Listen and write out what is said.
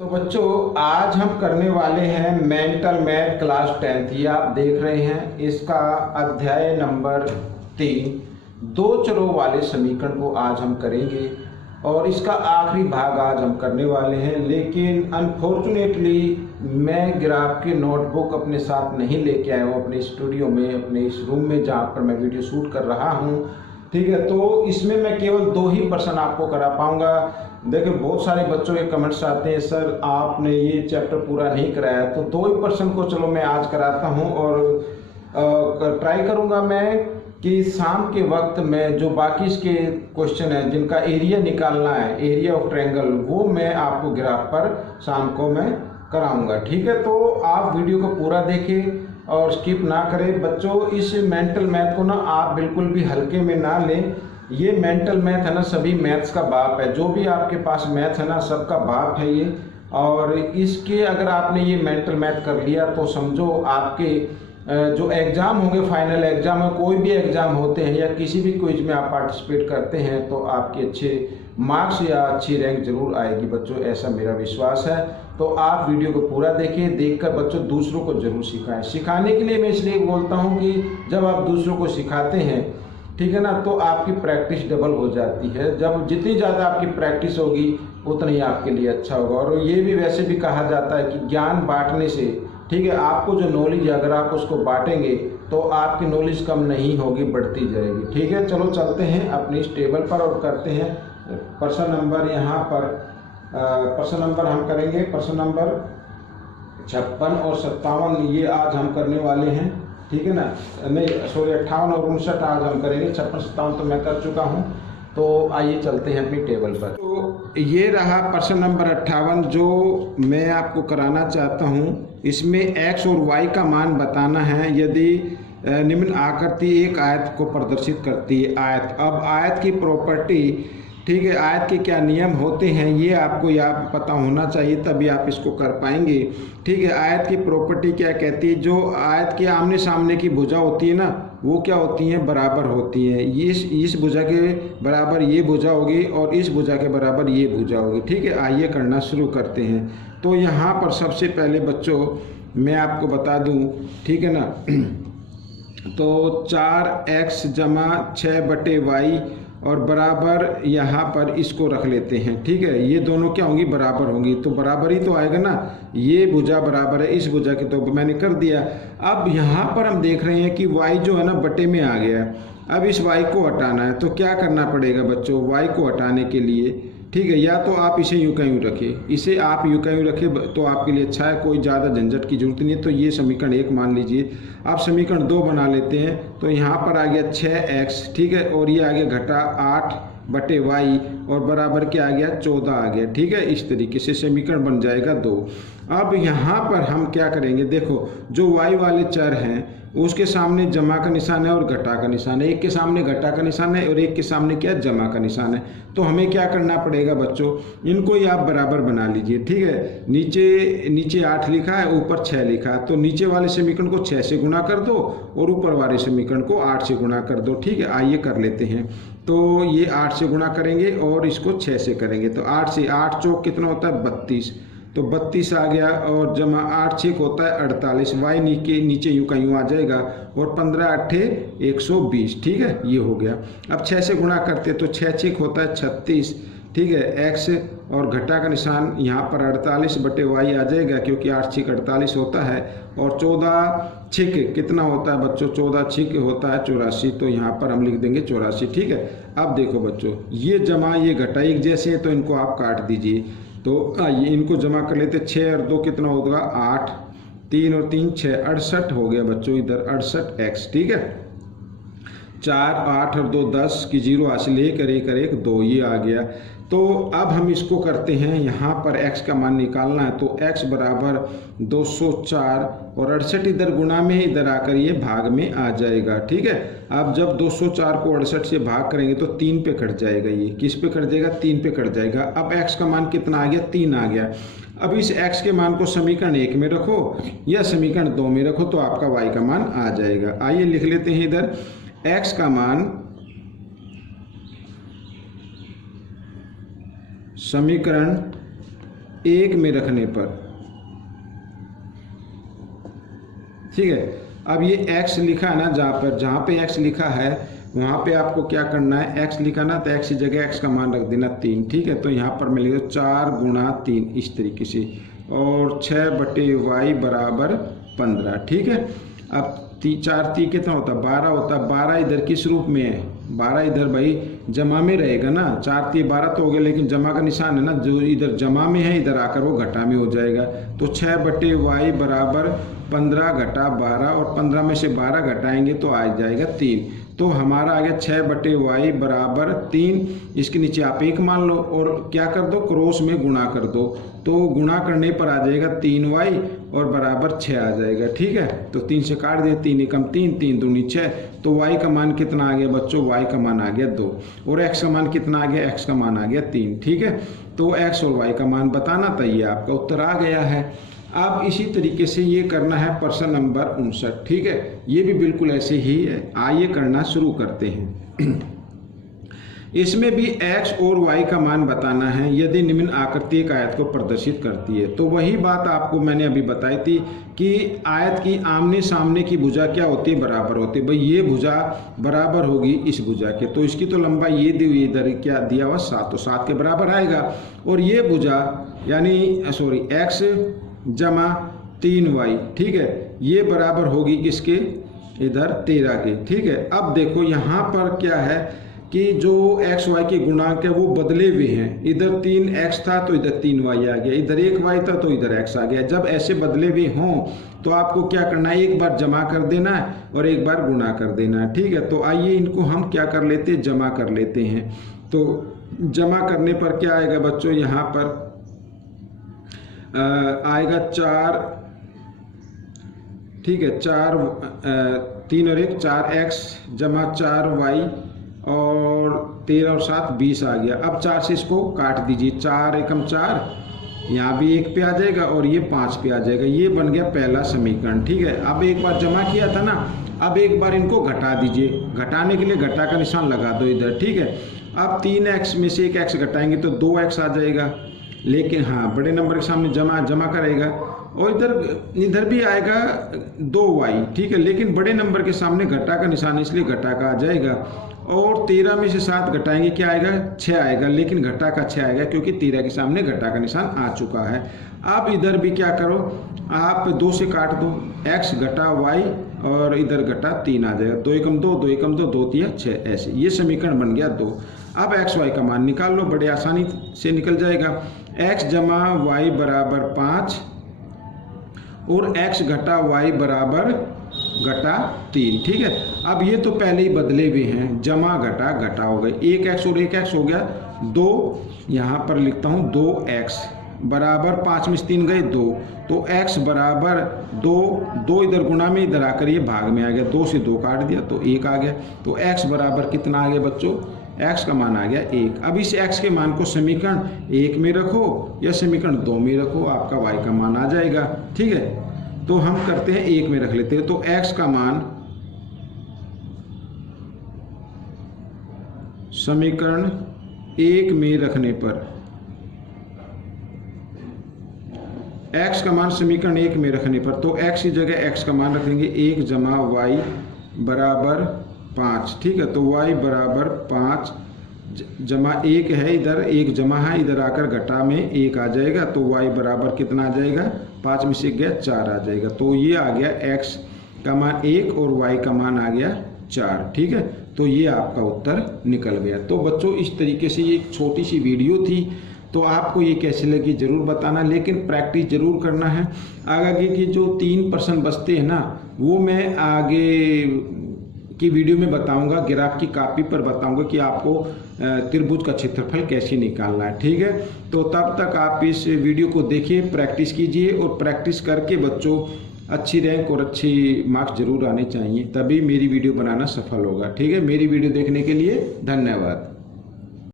तो बच्चों आज हम करने वाले हैं मेंटल मैथ क्लास 10th। ये आप देख रहे हैं, इसका अध्याय नंबर 3 दो चरों वाले समीकरण को आज हम करेंगे और इसका आखिरी भाग आज हम करने वाले हैं। लेकिन अनफॉर्चुनेटली मैं ग्राफ की नोटबुक अपने साथ नहीं लेके आया हूँ अपने स्टूडियो में, अपने इस रूम में जहाँ पर मैं वीडियो शूट कर रहा हूँ। ठीक है, तो इसमें मैं केवल 2 ही पर्सन आपको करा पाऊंगा। देखिए बहुत सारे बच्चों के कमेंट्स आते हैं, सर आपने ये चैप्टर पूरा नहीं कराया, तो 2 ही पर्सन को चलो मैं आज कराता हूँ और ट्राई करूँगा मैं कि शाम के वक्त में जो बाकी इसके क्वेश्चन है जिनका एरिया निकालना है, एरिया ऑफ ट्रायंगल, वो मैं आपको ग्राफ पर शाम को मैं कराऊंगा। ठीक है, तो आप वीडियो को पूरा देखें और स्किप ना करें। बच्चों इस मेंटल मैथ को ना आप बिल्कुल भी हल्के में ना लें। ये मेंटल मैथ है ना, सभी मैथ्स का बाप है। जो भी आपके पास मैथ है ना, सबका बाप है ये। और इसके अगर आपने ये मेंटल मैथ कर लिया तो समझो आपके जो एग्ज़ाम होंगे, फाइनल एग्ज़ाम है, कोई भी एग्ज़ाम होते हैं या किसी भी क्विज में आप पार्टिसिपेट करते हैं तो आपके अच्छे मार्क्स या अच्छी रैंक जरूर आएगी बच्चों, ऐसा मेरा विश्वास है। तो आप वीडियो को पूरा देखें, देखकर बच्चों दूसरों को जरूर सिखाएं। सिखाने के लिए मैं इसलिए बोलता हूं कि जब आप दूसरों को सिखाते हैं, ठीक है ना, तो आपकी प्रैक्टिस डबल हो जाती है। जब जितनी ज़्यादा आपकी प्रैक्टिस होगी उतना ही आपके लिए अच्छा होगा। और ये भी वैसे भी कहा जाता है कि ज्ञान बांटने से, ठीक है, आपको जो नॉलेज है अगर आप उसको बांटेंगे तो आपकी नॉलेज कम नहीं होगी, बढ़ती जाएगी। ठीक है, चलो चलते हैं अपनी इस टेबल पर और करते हैं पर्सन नंबर। यहाँ पर पर्सन नंबर हम करेंगे पर्सन नंबर 56 और 57, ये आज हम करने वाले हैं। ठीक है ना, नहीं सॉरी 58 और 59 आज हम करेंगे, 56 57 तो मैं कर चुका हूँ। तो आइए चलते हैं अपनी टेबल पर। तो ये रहा पर्सन नंबर 58 जो मैं आपको कराना चाहता हूँ। इसमें x और y का मान बताना है यदि निम्न आकृति एक आयत को प्रदर्शित करती है। आयत, अब आयत की प्रॉपर्टी, ठीक है, आयत के क्या नियम होते हैं ये आपको याद पता होना चाहिए, तभी आप इसको कर पाएंगे। ठीक है, आयत की प्रॉपर्टी क्या कहती है, जो आयत के आमने सामने की भुजा होती है ना, वो क्या होती हैं, बराबर होती हैं। इस भुजा के बराबर ये भुजा होगी और इस भुजा के बराबर ये भुजा होगी। ठीक है, आइए करना शुरू करते हैं। तो यहाँ पर सबसे पहले बच्चों मैं आपको बता दूँ, ठीक है ना, तो 4x = 6/y और बराबर यहाँ पर इसको रख लेते हैं। ठीक है, ये दोनों क्या होंगी, बराबर होंगी, तो बराबर ही तो आएगा ना, ये भुजा बराबर है इस भुजा की, तो मैंने कर दिया। अब यहाँ पर हम देख रहे हैं कि y जो है ना बटे में आ गया। अब इस y को हटाना है, तो क्या करना पड़ेगा बच्चों, y को हटाने के लिए, ठीक है, या तो आप इसे यूं का यूं रखें, इसे आप यूं का यूं रखें तो आपके लिए अच्छा है, कोई ज़्यादा झंझट की जरूरत नहीं है। तो ये समीकरण 1 मान लीजिए। आप समीकरण 2 बना लेते हैं, तो यहाँ पर आ गया 6x, ठीक है, और ये आ गया घटा 8/y और बराबर क्या आ गया, 14 आ गया। ठीक है, इस तरीके से समीकरण बन जाएगा 2। अब यहाँ पर हम क्या करेंगे, देखो जो y वाले चर हैं उसके सामने जमा का निशान है और घटा का निशान है। एक के सामने घटा का निशान है और एक के सामने क्या, जमा का निशान है। तो हमें क्या करना पड़ेगा बच्चों, इनको ही आप बराबर बना लीजिए। ठीक है, नीचे 8 लिखा है, ऊपर 6 लिखा है, तो नीचे वाले समीकरण को 6 से गुणा कर दो और ऊपर वाले समीकरण को 8 से गुणा कर दो। ठीक है, आइए कर लेते हैं। तो ये 8 से गुणा करेंगे और इसको 6 से करेंगे, तो 8 से 8 चौक कितना होता है, 32, तो 32 आ गया और जमा 8 6 होता है 48, y नीचे यूं का यूं आ जाएगा और 15 8 120। ठीक है, ये हो गया। अब 6 से गुणा करते तो 6 6 होता है 36। ठीक है, x और घटा का निशान यहाँ पर 48/y आ जाएगा क्योंकि 8 6 48 होता है और 14 6 कितना होता है बच्चों, 14 6 होता है 84, तो यहाँ पर हम लिख देंगे 84। ठीक है, अब देखो बच्चों ये जमा ये घटा एक जैसे है तो इनको आप काट दीजिए। तो आइए इनको जमा कर लेते, 6 और 2 कितना होगा, 8, 3 और 3 6, 68 हो गया बच्चों, इधर 68x। ठीक है, 4 8 और 2 10 की 0 हासिल, 1 और 1 और 1 2, ये आ गया। तो अब हम इसको करते हैं, यहाँ पर x का मान निकालना है, तो x बराबर 204 और 68 इधर गुणा में, इधर आकर ये भाग में आ जाएगा। ठीक है, अब जब 204 को 68 से भाग करेंगे तो 3 पे कट जाएगा, ये किस पे कट जाएगा, 3 पे कट जाएगा। अब x का मान कितना आ गया, 3 आ गया। अब इस x के मान को समीकरण 1 में रखो या समीकरण 2 में रखो तो आपका y का मान आ जाएगा। आइए लिख लेते हैं इधर x का मान समीकरण 1 में रखने पर, ठीक है। अब ये x लिखा है ना, जहाँ पे x लिखा है वहाँ पे आपको क्या करना है, x लिखा ना तो x की जगह x का मान रख देना 3, ठीक है। तो यहाँ पर मिलेगा 4 गुणा 3 इस तरीके से, और 6/y बराबर 15, ठीक है। अब 4 3 कितना होता है 12 होता है। 12 इधर किस रूप में है, 12 इधर भाई जमा में रहेगा ना, 4 3 12 तो हो गया, लेकिन जमा का निशान है ना, जो इधर जमा में है इधर आकर वो घटा में हो जाएगा। तो 6/y बराबर 15 घटा 12, और 15 में से 12 घटाएंगे तो आ जाएगा 3। तो हमारा आ गया 6/y बराबर 3। इसके नीचे आप 1 मान लो और क्या कर दो, क्रॉस में गुणा कर दो, तो गुणा करने पर आ जाएगा 3y और बराबर 6 आ जाएगा, ठीक है। तो 3 से काट दिया, 3 एकम 3, 3 दूनी 6। तो y का मान कितना आ गया बच्चों, y का मान आ गया 2, और x का मान कितना आ गया, x का मान आ गया 3, ठीक है। तो x और y का मान बताना था, ये आपका उत्तर आ गया है। अब इसी तरीके से ये करना है प्रश्न नंबर 59, ठीक है। ये भी बिल्कुल ऐसे ही है, आइए करना शुरू करते हैं। इसमें भी x और y का मान बताना है यदि निम्न आकृति एक आयत को प्रदर्शित करती है। तो वही बात आपको मैंने अभी बताई थी कि आयत की आमने सामने की भुजा क्या होती है, बराबर होती है। भाई ये भुजा बराबर होगी इस भुजा के, तो इसकी तो लंबाई ये दी हुई, इधर क्या दिया हुआ 7, तो 7 के बराबर आएगा। और ये भुजा यानी x जमा 3y, ठीक है, ये बराबर होगी किसके, इधर 13 के, ठीक है। अब देखो यहाँ पर क्या है कि जो x y के गुणांक है वो बदले हुए हैं, इधर 3x था तो इधर 3y आ गया, इधर 1y था तो इधर x आ गया। जब ऐसे बदले हुए हों तो आपको क्या करना है, एक बार जमा कर देना है और एक बार गुणा कर देना है, ठीक है। तो आइए इनको हम क्या कर लेते हैं, जमा कर लेते हैं। तो जमा करने पर क्या आएगा बच्चों, यहाँ पर आएगा 4, ठीक है, 3 और 1 4x जमा 4y और 13 और 7 20 आ गया। अब 4 से इसको काट दीजिए, 4 एकम 4, यहाँ भी 1 पे आ जाएगा और ये 5 पे आ जाएगा। ये बन गया पहला समीकरण, ठीक है। अब एक बार जमा किया था ना, अब एक बार इनको घटा दीजिए, घटाने के लिए घटा का निशान लगा दो इधर, ठीक है। अब 3x में से 1x घटाएंगे तो 2x आ जाएगा, लेकिन हाँ बड़े नंबर के सामने जमा करेगा, और इधर भी आएगा 2y, ठीक है, लेकिन बड़े नंबर के सामने घटा का निशान इसलिए घटा का आ जाएगा। और 13 में से 7 घटाएंगे क्या आएगा, 6 आएगा, लेकिन घटा का 6 आएगा क्योंकि 13 के सामने घटा का निशान आ चुका है। अब इधर भी क्या करो, आप 2 से काट दो, x घटा y और इधर घटा 3 आ जाएगा, 2 एकम 2, 2 एकम 2, 2 3 6, ऐसे ये समीकरण बन गया 2। अब x y का मान निकाल लो, बड़े आसानी से निकल जाएगा। x जमा y बराबर 5 और x घटा y बराबर घटा 3, ठीक है। अब ये तो पहले ही बदले हुए हैं, जमा घटा घटा हो गए, 1x और 1x हो गया 2, यहाँ पर लिखता हूँ 2x बराबर 5 में से 3 गए 2, तो x बराबर 2, 2 इधर गुणा में इधर आकर ये भाग में आ गया, 2 से 2 काट दिया तो 1 आ गया। तो x बराबर कितना आ गया बच्चों, x का मान आ गया 1। अब इस x के मान को समीकरण 1 में रखो या समीकरण 2 में रखो, आपका y का मान आ जाएगा, ठीक है। तो हम करते हैं 1 में रख लेते हैं, तो x का मान समीकरण 1 में रखने पर, x का मान समीकरण 1 में रखने पर, तो x की जगह x का मान रखेंगे 1 जमा y बराबर 5, ठीक है। तो y बराबर 5 जमा 1 है, इधर 1 जमा है, इधर आकर घटा में 1 आ जाएगा, तो y बराबर कितना आ जाएगा, 5 में से गया 4 आ जाएगा। तो ये आ गया x का मान 1 और y का मान आ गया 4, ठीक है। तो ये आपका उत्तर निकल गया। तो बच्चों इस तरीके से ये एक छोटी सी वीडियो थी, तो आपको ये कैसे लगी ज़रूर बताना, लेकिन प्रैक्टिस ज़रूर करना है। आगे की जो 3 प्रश्न बचते हैं ना, वो मैं आगे की वीडियो में बताऊंगा, ग्राफ की कॉपी पर बताऊंगा कि आपको त्रिभुज का क्षेत्रफल कैसे निकालना है, ठीक है। तो तब तक आप इस वीडियो को देखिए, प्रैक्टिस कीजिए, और प्रैक्टिस करके बच्चों अच्छी रैंक और अच्छी मार्क्स जरूर आने चाहिए, तभी मेरी वीडियो बनाना सफल होगा, ठीक है। मेरी वीडियो देखने के लिए धन्यवाद।